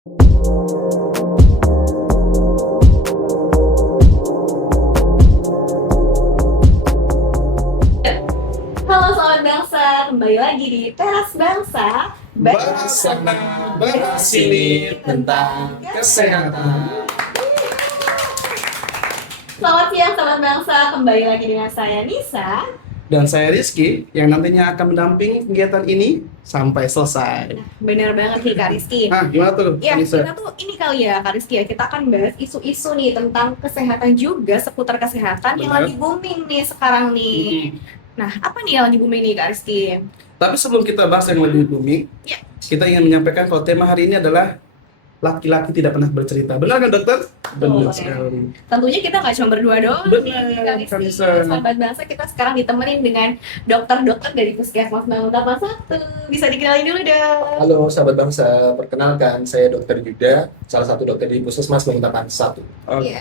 Halo Sobat Bangsa, kembali lagi di Teras Bangsa. Bahas sana, bahas sini tentang kesehatan. Selamat siang Sobat Bangsa, kembali lagi dengan saya Nisa. Dan saya Rizky yang nantinya akan mendampingi kegiatan ini sampai selesai. Bener banget nih Kak Rizky. Nah, gimana tuh, Ya, Anissa? kita tuh ini kali ya Kak Rizky ya, kita akan bahas isu-isu nih tentang kesehatan juga, seputar kesehatan yang Benar. lagi booming nih sekarang nih. Nah, apa nih yang lagi booming nih Kak Rizky? Tapi sebelum kita bahas yang lebih booming, Ya. kita ingin menyampaikan kalau tema hari ini adalah laki-laki tidak pernah bercerita. Benar kan, dokter? Benar sekali. Tentunya kita nggak cuma berdua doang Benar, nih Kak Rizky. Kanisa. Sahabat Bangsa, kita sekarang ditemenin dengan dokter-dokter dari Puskesmas 081. Bisa dikenalin dulu dong. Halo sahabat bangsa, perkenalkan saya Dr. Yuda, salah satu dokter di Puskesmas Banguntapan 1. Oke.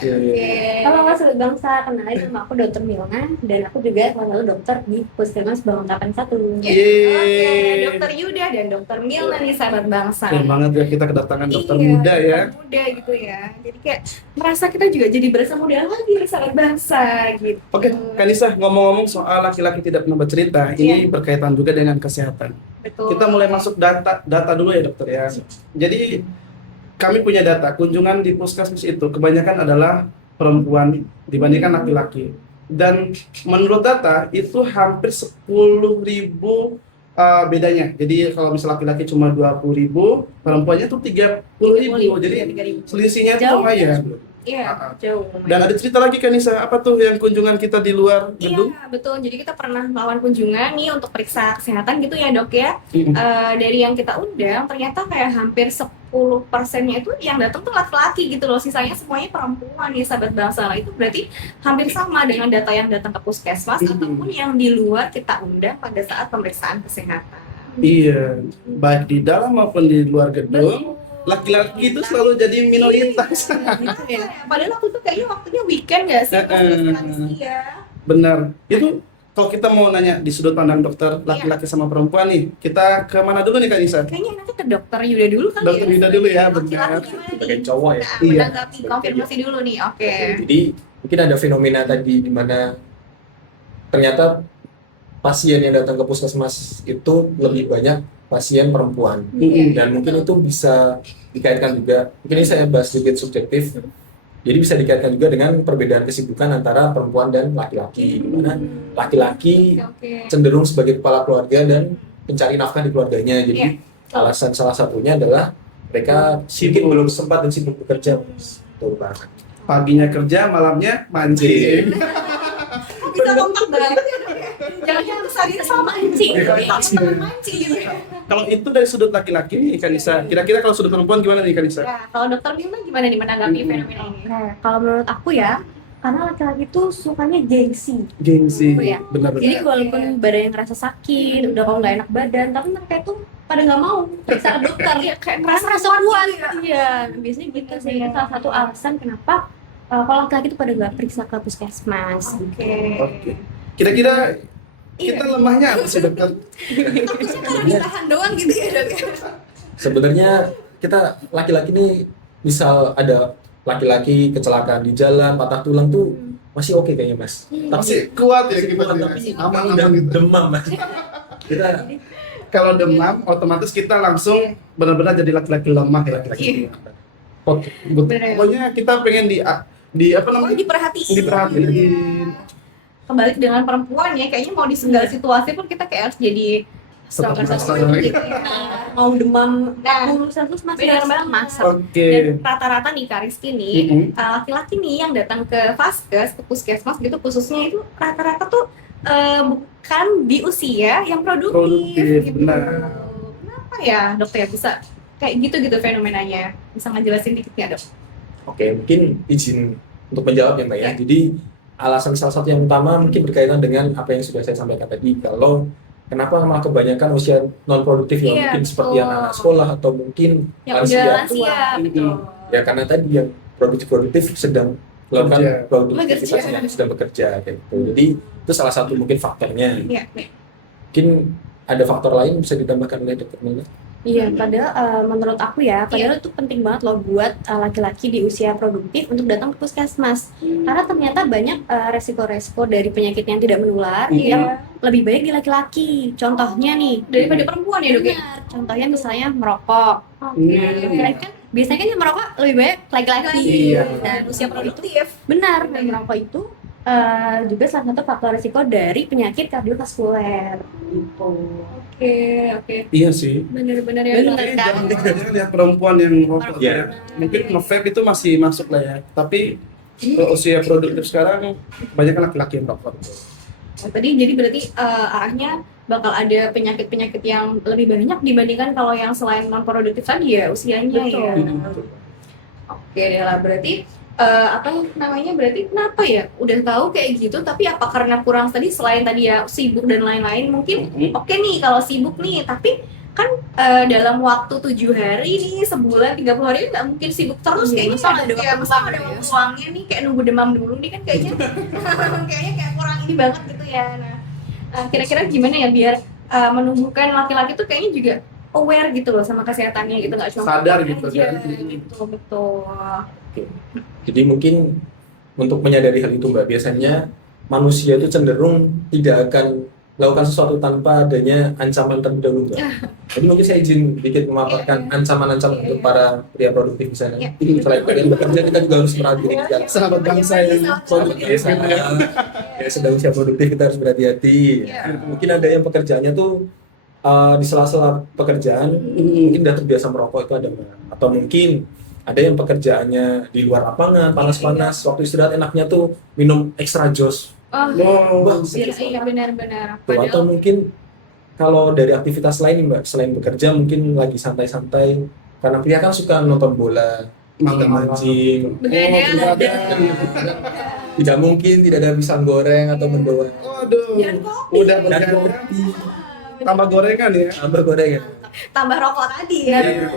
Halo Mas Sobat Bangsa, kenalin nama aku Dr. Milna dan aku juga salah satu dokter di Puskesmas Banguntapan 1. Yeay. Dokter Yuda dan Dokter Milna nih sahabat bangsa. Keren banget ya kita kedatangan dokter Iya, muda ya. dokter muda gitu ya. Jadi kayak merasa kita juga jadi berasa muda lagi nih sahabat bangsa gitu. Oke, Kanisa, ngomong-ngomong soal laki-laki tidak pernah bercerita, ini berkaitan juga dengan kesehatan. Betul. Kita mulai masuk data dulu ya dokter ya. Jadi kami punya data kunjungan di puskesmas itu kebanyakan adalah perempuan dibandingkan laki-laki. Dan menurut data itu hampir 10.000 bedanya. Jadi kalau misalnya laki-laki cuma 20.000, perempuannya tuh 30.000. Jadi selisihnya itu Jauh. lumayan. Iya, jauh. Dan ada cerita lagi kan Nisa, apa tuh yang kunjungan kita di luar gedung? Iya, betul. Jadi kita pernah melakukan kunjungan nih untuk periksa kesehatan gitu ya dok ya. Mm-mm. Dari yang kita undang, ternyata kayak hampir 10%-nya itu yang datang tuh laki-laki gitu loh. Sisanya semuanya perempuan nih sahabat bangsa. Nah, itu berarti hampir sama dengan data yang datang ke puskesmas ataupun yang di luar kita undang pada saat pemeriksaan kesehatan. Iya, baik di dalam maupun di luar gedung, laki-laki itu selalu jadi minoritas. Gitu ya. Padahal waktu itu kayaknya waktunya weekend nggak sih? Iya. Benar. Itu kalau kita mau nanya di sudut pandang dokter laki-laki sama perempuan nih, kita ke mana dulu nih Kak Nisa? Kayaknya enaknya ke dokter Yuda dulu kali Dokter Yuda dulu ya, Laki-laki benar. gimana nih? Sebagai cowok ya. Nah, Iya. menanggapi konfirmasi dulu nih. Oke. Jadi mungkin ada fenomena tadi di mana ternyata pasien yang datang ke puskesmas itu lebih banyak pasien perempuan. Iya. Dan mungkin itu bisa dikaitkan juga, mungkin ini saya bahas sedikit subjektif, jadi bisa dikaitkan juga dengan perbedaan kesibukan antara perempuan dan laki-laki, di mana laki-laki Oke. cenderung sebagai kepala keluarga dan pencari nafkah di keluarganya. Jadi Iya. alasan salah satunya adalah mereka mungkin belum sempat dan sibuk bekerja. Betul banget. Paginya kerja, malamnya mancing. Bisa kompak banget ya dok ya. Jangan-jangan kesadaran sama mancing. Mancing gitu ya. Kalau itu dari sudut laki-laki nih Kak Nisa, kira-kira kalau sudut perempuan gimana nih Kak Nisa? Ya, kalau dokter Milna gimana nih menanggapi fenomena ini? Nah, kalau menurut aku ya, karena laki-laki tuh sukanya gengsi. Gengsi, Oh, iya. benar-benar. Jadi walaupun badannya ngerasa sakit, udah kalau nggak enak badan, tapi mereka tuh pada nggak mau periksa ke dokter. Iya, kayak Merasa merasa kuat. kuat gitu ya. Iya, biasanya gitu sih. Salah satu alasan kenapa kalau laki-laki tuh pada nggak periksa ke puskesmas. Oke. Oke. Kira-kira kita Iya. lemahnya apa sih dokter? Harusnya kalau ditahan doang gitu ya dok ya. Sebenarnya kita laki-laki nih, misal ada laki-laki kecelakaan di jalan, patah tulang tuh masih oke kayaknya mas. Masih kuat ya Masih kita kuat, bilang. tapi Aman-aman udah gitu. demam mas. Kita Kalau demam, otomatis kita langsung benar-benar jadi laki-laki lemah ya. laki-laki. Oke, Bener. pokoknya kita pengen di apa Oh, namanya? diperhatiin. Diperhatiin. Kebalik dengan perempuan ya, kayaknya mau di segala situasi pun kita kayak harus jadi Seperti stronger masalah. gitu ya. Mau demam Nah, 40 Celcius masih benar harus banget. masak. Oke. Dan rata-rata nih Kak Rizky nih, Mm-mm. laki-laki nih yang datang ke vaskes, ke puskesmas gitu khususnya itu rata-rata tuh bukan di usia yang produktif Produktif, gitu. benar. Kenapa ya dokter ya bisa kayak gitu ngejelasin bisa ngejelasin dikit ya dok? Oke, mungkin izin untuk menjawab ya Mbak ya. Ya. Jadi alasan salah satu yang utama mungkin berkaitan dengan apa yang sudah saya sampaikan tadi. Kalau kenapa malah kebanyakan usia non produktif yang Iya, mungkin betul. seperti anak sekolah atau mungkin Yang udah lansia, tua. betul. ya karena tadi yang produktif sedang melakukan Bekerja. produktivitasnya, sedang bekerja kayak gitu. Jadi itu salah satu mungkin faktornya. Iya, iya. Mungkin ada faktor lain bisa ditambahkan oleh Dr. Milna. Iya, padahal menurut aku ya, padahal itu penting banget loh buat laki-laki di usia produktif untuk datang ke puskesmas. Karena ternyata banyak resiko-resiko dari penyakit yang tidak menular yang lebih baik di laki-laki. Contohnya nih, Daripada perempuan ya dok ya. benar, contohnya misalnya merokok. Kan biasanya kan yang merokok lebih banyak laki-laki. Iya. Dan Usia produktif. benar, dan merokok itu juga salah satu faktor risiko dari penyakit kardiovaskuler gitu. Oke. Iya sih. Bener-bener ya. Bener. Tapi jangan lihat perempuan yang merokok Iya. ya. Mungkin nge-vape itu masih masuk lah ya. Tapi usia produktif sekarang banyak laki-laki yang merokok. Tadi jadi berarti arahnya bakal ada penyakit-penyakit yang lebih banyak dibandingkan kalau yang selain non produktif tadi ya usianya ya. Oke deh lah berarti apa namanya berarti kenapa ya udah tahu kayak gitu tapi apa karena kurang tadi selain tadi ya sibuk dan lain-lain mungkin oke nih kalau sibuk nih tapi kan dalam waktu 7 hari nih sebulan 30 hari nggak mungkin sibuk terus kayaknya masa nggak ada ya, waktu masa luang ada ya? waktu luangnya nih kayak nunggu demam dulu nih kan kayaknya kayaknya kayak kurang ini banget gitu ya. Nah kira-kira gimana ya biar menumbuhkan laki-laki tuh kayaknya juga aware gitu loh sama kesehatannya gitu nggak cuma Sadar ngomong gitu aja, kan. gitu betul. Jadi mungkin untuk menyadari hal itu Mbak, biasanya manusia itu cenderung tidak akan melakukan sesuatu tanpa adanya ancaman terlebih dahulu Mbak. Jadi mungkin saya izin sedikit memaparkan ancaman-ancaman untuk para pria produktif di sana. Selain kalian bekerja, kita juga harus merhati diri Sahabat bangsa yang produktif gitu ya. ya sedang usia produktif kita harus berhati-hati. Mungkin ada yang pekerjaannya tuh di sela-sela pekerjaan mungkin udah terbiasa merokok itu ada Mbak. Atau mungkin ada yang pekerjaannya di luar lapangan panas-panas waktu istirahat enaknya tuh minum extra jos. Oh, Oh, iya benar-benar. Tuh, atau mungkin kalau dari aktivitas lain nih Mbak, selain bekerja mungkin lagi santai-santai karena pria kan suka nonton bola, suka mancing. Begadang. Tidak mungkin tidak ada pisang goreng atau mendoan. Waduh, Dan kopi. udah Dan bergadang, kopi, tambah gorengan ya. tambah gorengan. Tambah rokok tadi ya. Iya.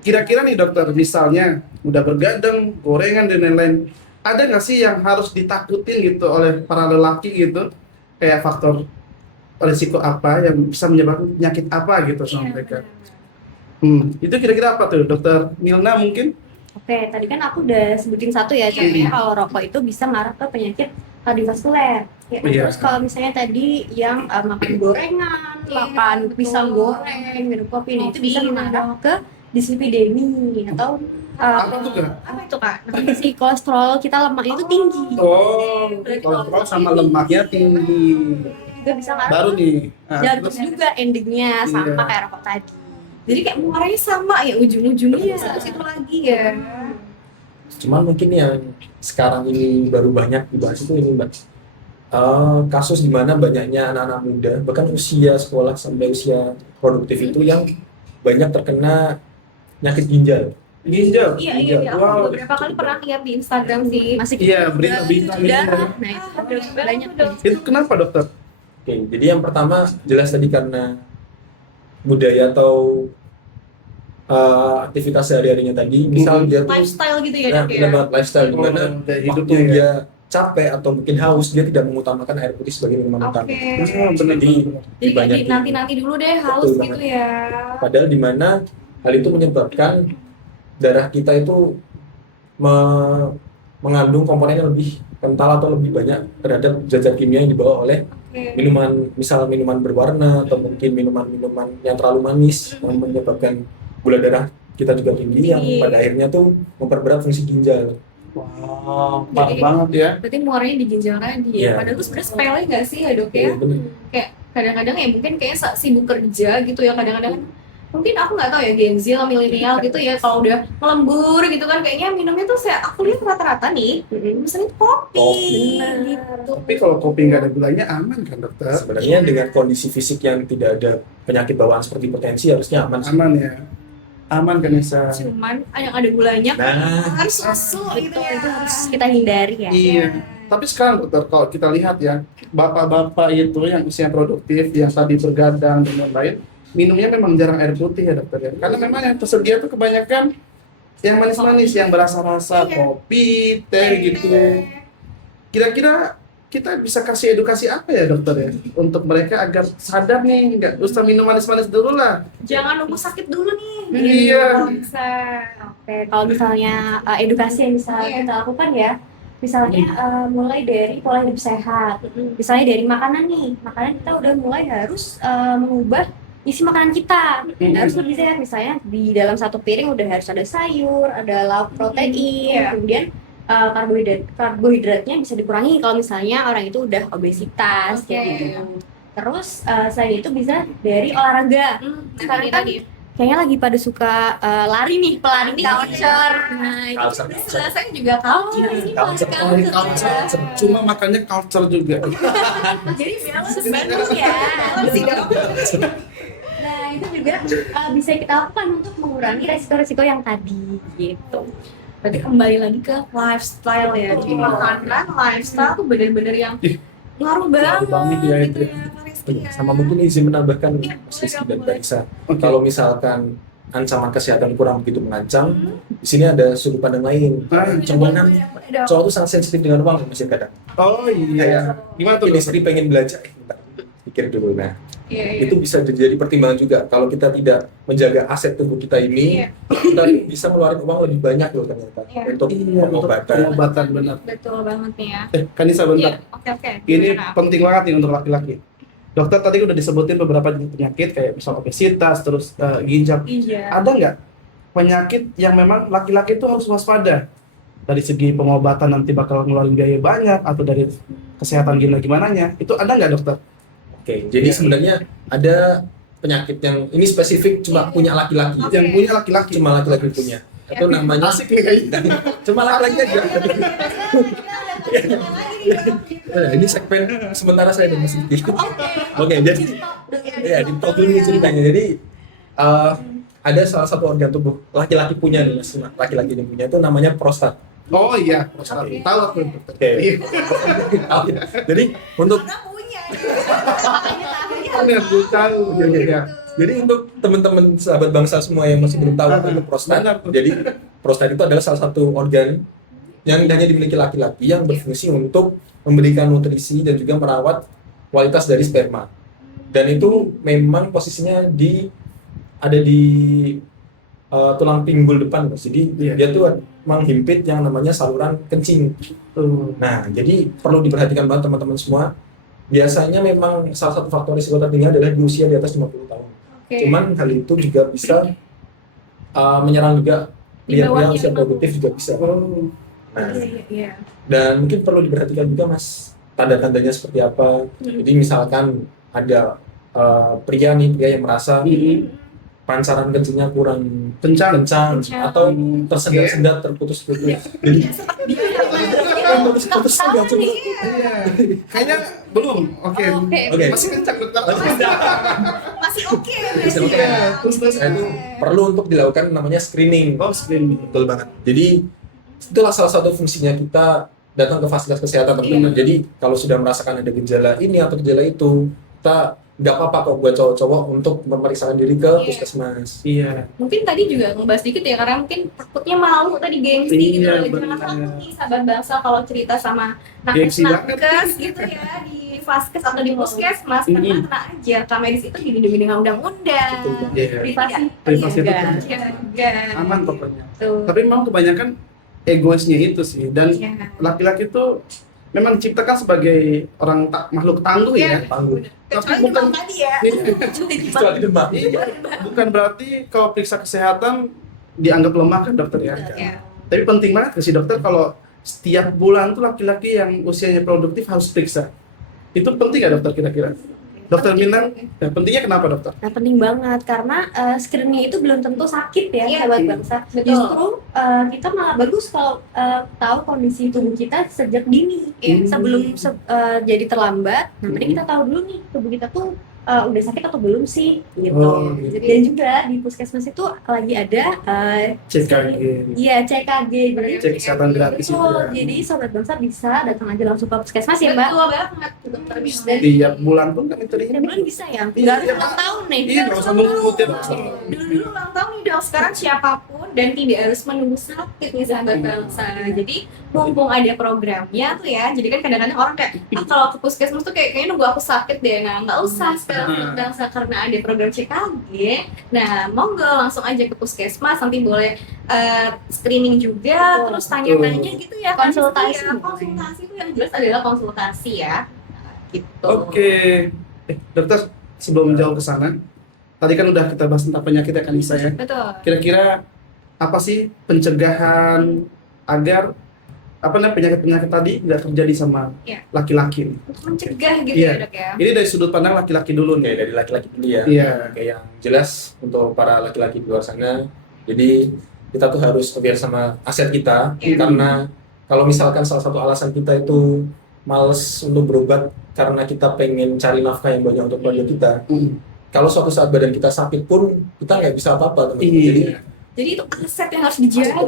Kira-kira nih dokter, misalnya udah bergadang, gorengan dan lain-lain, ada nggak sih yang harus ditakutin gitu oleh para lelaki gitu? Kayak faktor risiko apa yang bisa menyebabkan penyakit apa gitu sama mereka? Itu kira-kira apa tuh, dokter Milna mungkin? Oke, tadi kan aku udah sebutin satu ya, contohnya kalau rokok itu bisa mengarah ke penyakit kardiovaskuler. Ya, Iya. terus kalau misalnya tadi yang makan gorengan, makan pisang goreng, minum kopi, nah itu bisa mengarah ke dislipidemi atau Apa tuh Kak? Apa itu kak? kondisi kolesterol kita lemaknya itu tinggi. Oh, kolesterol sama lemaknya tinggi. Juga bisa mengarah Baru ke nih. jantung juga endingnya sama Iya. kayak rokok tadi. Jadi kayak muaranya sama ya ujung-ujungnya ke situ lagi ya. Cuman mungkin yang sekarang ini baru banyak dibahas itu ini Mbak. Kasus di mana banyaknya anak-anak muda bahkan usia sekolah sampai usia produktif itu yang banyak terkena penyakit ginjal. Ginjal. Iya. Aku Wow. beberapa kali pernah lihat di Instagram sih. Masih Iya, berita-berita gitu. darah. Nah, itu banyak tuh. Itu kenapa dokter? Oke, jadi yang pertama jelas tadi karena budaya atau aktivitas sehari-harinya tadi, misal dia tuh Lifestyle gitu ya nah, dok ya. benar banget lifestyle di mana Gaya waktu hidupnya ya. dia capek atau mungkin haus dia tidak mengutamakan air putih sebagai minuman utama. Oke. Benar. Jadi Jadi kayak dibanyakin. nanti dulu deh haus Betul gitu banget. ya. Padahal di mana hal itu menyebabkan darah kita itu mengandung komponen yang lebih kental atau lebih banyak terhadap zat-zat kimia yang dibawa oleh Oke. minuman, misal minuman berwarna atau mungkin minuman-minuman yang terlalu manis yang menyebabkan gula darah kita juga tinggi yang Tinggi. pada akhirnya tuh memperberat fungsi ginjal. Wow, parah Jadi- banget ya. Berarti muaranya di ginjal tadi ya. Iya. Padahal itu sebenarnya sepele nggak sih ya dok ya? Iya, bener. Kayak kadang-kadang ya mungkin kayak sibuk kerja gitu ya kadang-kadang mungkin aku nggak tahu ya Gen Z atau milenial gitu ya kalau udah melembur gitu kan kayaknya minumnya tuh saya aku lihat rata-rata nih pesannya kopi. Kopi. Gitu. Tapi kalau kopi nggak ada gulanya aman kan dokter? Sebenarnya dengan kondisi fisik yang tidak ada penyakit bawaan seperti hipertensi harusnya aman sih. Aman ya. Aman kan Nisa? Cuman yang ada gulanya Nah, kan susu gitu ya. Itu harus kita hindari ya. Iya. Tapi sekarang dokter kalau kita lihat ya, bapak-bapak itu yang usia produktif, yang tadi bergadang dan lain-lain, minumnya memang jarang air putih ya dokter ya. Karena memang yang tersedia tuh kebanyakan yang manis-manis, yang berasa-rasa Iya. kopi, teh gitu. Kira-kira kita bisa kasih edukasi apa ya dokter ya untuk mereka agar sadar nih nggak usah minum manis-manis dulu lah. Jangan nunggu sakit dulu nih. Iya. Kalau bisa. Oke, kalau misalnya edukasi yang bisa Iya. kita lakukan ya, misalnya mulai dari pola hidup sehat. Misalnya dari makanan nih, makanan kita udah mulai harus mengubah isi makanan kita. Harus lebih sehat, misalnya di dalam satu piring udah harus ada sayur, ada lauk protein, Iya. kemudian karbohidratnya bisa dikurangi kalau misalnya orang itu udah obesitas Oke. kayak gitu. Terus selain itu bisa dari olahraga. Sekarang Ini kan tadi. kayaknya lagi pada suka lari nih, pelari Iya. culture. Nah, itu Culture. Ini sebelah saya juga culture. ini Culture. pelari Culture. Cuma makannya culture juga. Jadi balance Bandung ya. sih dong. Nah, itu juga bisa kita lakukan untuk mengurangi resiko-resiko yang tadi gitu. Berarti kembali lagi ke lifestyle ya. Jadi makanan, lifestyle tuh bener-bener yang ngaruh banget banget ya itu. gitu ya, Kak Rizky ya. Sama mungkin izin menambahkan Iya, Mas Rizky dan boleh. Barisa. Oke. Kalau misalkan ancaman kesehatan kurang begitu mengancam, di sini ada sudut pandang lain. Contohnya kan cowok tuh sangat sensitif dengan uang masih kadang. Oh iya. Gimana tuh Mungkin dokter? istri pengen belanja, bentar, pikir dulu. Nah, Iya, iya. itu bisa jadi pertimbangan juga. Kalau kita tidak menjaga aset tubuh kita ini, Iya. kita bisa ngeluarin uang lebih banyak loh ternyata Iya. untuk Iya, untuk pengobatan. pengobatan benar. Betul banget nih ya. Kanisa Iya, bentar. oke. Ini Gimana? penting banget nih untuk laki-laki. Dokter tadi udah disebutin beberapa jenis penyakit kayak misal obesitas, terus ginjal. Iya. Ada nggak penyakit yang memang laki-laki itu harus waspada dari segi pengobatan nanti bakal ngeluarin biaya banyak atau dari kesehatan gimana nya? Itu ada nggak dokter? Oke, jadi Iya. sebenarnya ada penyakit yang ini spesifik cuma punya laki-laki. Oke. Yang punya laki-laki. Cuma laki-laki punya. Itu namanya Asik nih kayaknya. cuma laki-laki aja. Nah, ini segmen sementara saya dan Mas Diki. Oke, jadi ya di top dulu nih ceritanya. Jadi ada salah satu organ tubuh laki-laki punya nih, Mas. Laki-laki yang punya itu namanya prostat. Oh iya, prostat. Oke. Tahu aku dokter. Oke. Iya. Jadi untuk Karena punya. Benar, gue tahu. Iya. Jadi untuk teman-teman sahabat bangsa semua yang masih belum tahu apa itu prostat, Benar. jadi prostat itu adalah salah satu organ yang hanya dimiliki laki-laki yang berfungsi untuk memberikan nutrisi dan juga merawat kualitas dari sperma. Dan itu memang posisinya ada di tulang pinggul depan, Mas. Jadi Iya. dia tuh menghimpit yang namanya saluran kencing. Tuh. Nah, jadi perlu diperhatikan banget teman-teman semua. Biasanya memang salah satu faktor risiko tertinggi adalah di usia di atas 50 tahun. Oke. Cuman hal itu juga bisa menyerang juga Di pria-pria bawahnya usia emang. produktif juga bisa. Oh. Nah, Iya. dan mungkin perlu diperhatikan juga Mas tanda-tandanya seperti apa. Jadi misalkan ada pria yang merasa pancaran kencingnya kurang Kencang. kencang Kencang. atau tersendat-sendat, terputus-putus. Jadi terputus-putus. Iya. Kayaknya belum. Oke. Oke. Masih kencang dokter. Masih oke. Masih oke. Iya. Terus Nah, itu perlu untuk dilakukan namanya screening. Oh, screening. Betul banget. Jadi itulah salah satu fungsinya kita datang ke fasilitas kesehatan teman-teman. Iya. Jadi kalau sudah merasakan ada gejala ini atau gejala itu, kita nggak apa-apa kok buat cowok-cowok untuk memeriksakan diri ke Iya. puskesmas. Iya. Mungkin tadi juga ngebahas dikit ya, karena mungkin takutnya malu tadi gengsi gitu. Iya, Jangan benar. takut nih sahabat bangsa kalau cerita sama Gengsi nakes gitu ya di vaskes atau di puskesmas, karena tenang aja, Kak medis itu dilindungi dengan undang-undang. Betul. Iya. Privasi Privasi itu jaga. aman pokoknya. Tuh. Tapi memang kebanyakan egoisnya itu sih. Dan Iya. laki-laki itu memang diciptakan sebagai orang makhluk tangguh ya. Tangguh. Kecuali bukan- demam tadi ya. Iya. Kecuali demam. Iya. Bukan berarti kalau periksa kesehatan dianggap lemah kan dokter ya. Iya. Tapi penting banget sih dokter kalau setiap bulan tuh laki-laki yang usianya produktif harus periksa. Itu penting nggak dokter kira-kira? Dokter bilang, ya, pentingnya kenapa dokter? Nah, penting banget karena screening itu belum tentu sakit ya, Iya. sahabat bangsa. Betul. Justru kita malah bagus kalau tahu kondisi tubuh kita sejak dini, Hmm. sebelum jadi terlambat. Nah, mending kita tahu dulu nih tubuh kita tuh udah sakit atau belum sih, gitu. Oh, gitu. Dan juga di puskesmas itu lagi ada CKG, iya CKG, jadi cek kesehatan gratis itu betul. ya. Jadi sobat bangsa bisa datang aja langsung ke puskesmas ya, Mbak. Betul banget, dokter bilang. Dan Tiap bulan pun kami terima. tiap bulan bisa ya, Iya. nggak harus ulang tahun nih. Iya, nggak usah nunggu tiap Dulu ulang tahun nih dok, sekarang siapapun dan tidak harus menunggu sakit nih sahabat bangsa. Jadi mumpung ada programnya tuh ya, jadi kan kadang-kadang orang kayak kalau ke puskesmas tuh kayaknya nunggu aku sakit deh. Nah nggak usah sekarang bangsa, karena ada program CKG. Nah monggo langsung aja ke puskesmas, nanti boleh screening juga, terus tanya-tanya gitu ya, Konsultasi. konsultasi itu yang jelas adalah konsultasi ya, gitu. Oke, dokter, sebelum jauh ke sana, tadi kan udah kita bahas tentang penyakit ya kan Nisa ya. Betul. Kira-kira apa sih pencegahan agar penyakit-penyakit tadi tidak terjadi sama Iya. laki-laki? Untuk mencegah gitu Iya. ya dok ya. Ini dari sudut pandang laki-laki dulu Oke, nih. dari laki-laki dulu ya. Iya. Oke, yang jelas untuk para laki-laki di luar sana, jadi kita tuh harus aware sama aset kita, Iya. karena kalau misalkan salah satu alasan kita itu males untuk berobat karena kita pengen cari nafkah yang banyak untuk keluarga kita, Mm. kalau suatu saat badan kita sakit pun kita nggak bisa apa-apa, teman-teman. Jadi Jadi itu aset yang harus dijaga.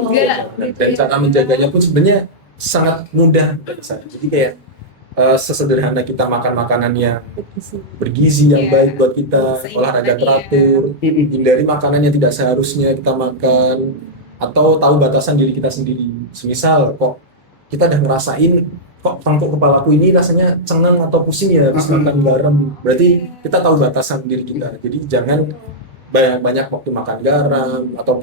dan cara menjaganya pun sebenarnya sangat mudah dari saya. Jadi kayak sesederhana kita makan makanan yang bergizi yang Iya. baik buat kita, Seimbang olahraga tadi ya. teratur, hindari makanan yang tidak seharusnya kita makan, atau tahu batasan diri kita sendiri. Semisal kok kita udah ngerasain kok tangkuk kepalaku ini rasanya cengang atau pusing ya habis makan garam, berarti kita tahu batasan diri kita. Jadi jangan banyak waktu makan garam atau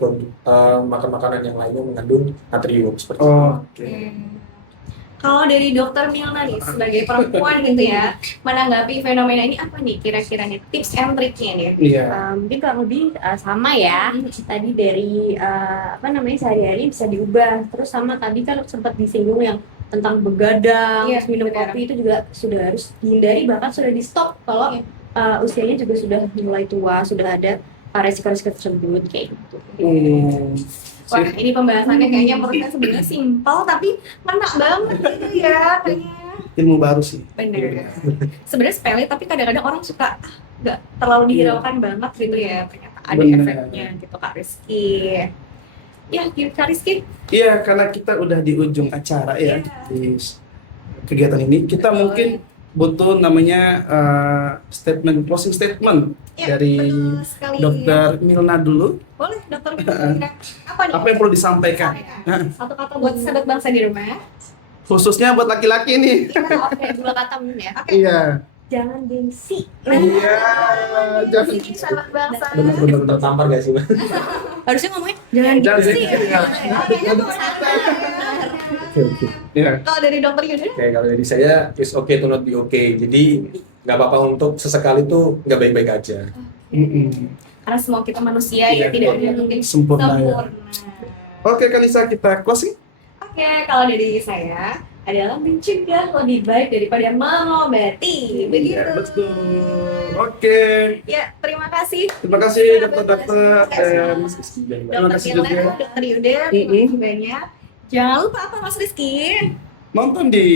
makan makanan yang lainnya mengandung natrium seperti itu. Oke. Oke. Kalau dari dokter Milna nih sebagai perempuan gitu ya, menanggapi fenomena ini apa nih kira-kira nih tips and triknya nih? Iya. Mungkin kurang lebih sama ya. Tadi dari sehari-hari bisa diubah. Terus sama tadi kan sempat disinggung yang tentang begadang, Iya, terus minum begadang. kopi itu juga sudah harus dihindari, bahkan sudah di stop kalau usianya juga sudah mulai tua, sudah ada resiko-resiko tersebut kayak gitu. Wah ini pembahasannya kayaknya menurut saya sebenarnya simpel tapi ngena banget gitu ya kayaknya. Ilmu baru sih. Bener. Sebenarnya sepele tapi kadang-kadang orang suka nggak terlalu dihiraukan banget gitu ya, ternyata ada Bener. efeknya gitu Kak Rizky. Ya Kak Rizky. Iya, karena kita udah di ujung acara ya Iya. di kegiatan ini, kita mungkin butuh namanya closing statement Ya, dari betul sekali. Dokter Milna dulu. Boleh dokter Milna. Apa nih? Apa yang perlu disampaikan? Satu kata buat sahabat bangsa di rumah. Khususnya buat laki-laki nih. Oke, dua kata mungkin ya. Oke. Iya. Jangan gengsi. Iya. Jangan. Ini sahabat bangsa. Benar-benar tertampar gak sih, Mbak? Harusnya ngomongnya jangan Jangan gengsi. gengsi, ya. Kayaknya tuh sadar ya. Oke, oke. Iya. Kalau dari dokter Yuda, Oke, kalau dari saya it's okay to not be okay. Jadi nggak apa-apa untuk sesekali tuh nggak baik-baik aja. karena semua kita manusia Iya, ya tidak ada yang sempurna ya. sempurna. Oke, Kanisa, kita closing. Oke, kalau dari saya adalah mencegah lebih baik daripada mengobati. Begitu. Iya, betul. Oke. Ya, terima kasih. Terima kasih dokter-dokter dan terima Dokter kasih Milna, juga Dokter Yuda, terima kasih banyak. Jangan lupa apa Mas Rizky? nonton di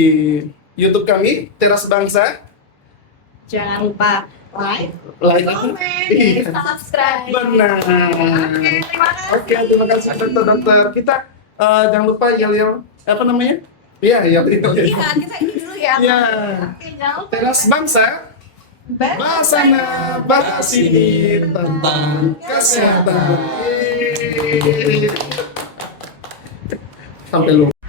YouTube kami Teras Bangsa. Jangan lupa like, Like comment, Iya. dan subscribe. Benar. Oke, terima kasih. Oke, terima kasih dokter-dokter. Kita jangan lupa yel-yel apa namanya? Iya, yel-yel. Iya, kita ini dulu ya. Iya. Oke, jangan lupa. Teras Bangsa. Bahas sana, bahas sini tentang kesehatan. Sampai lupa.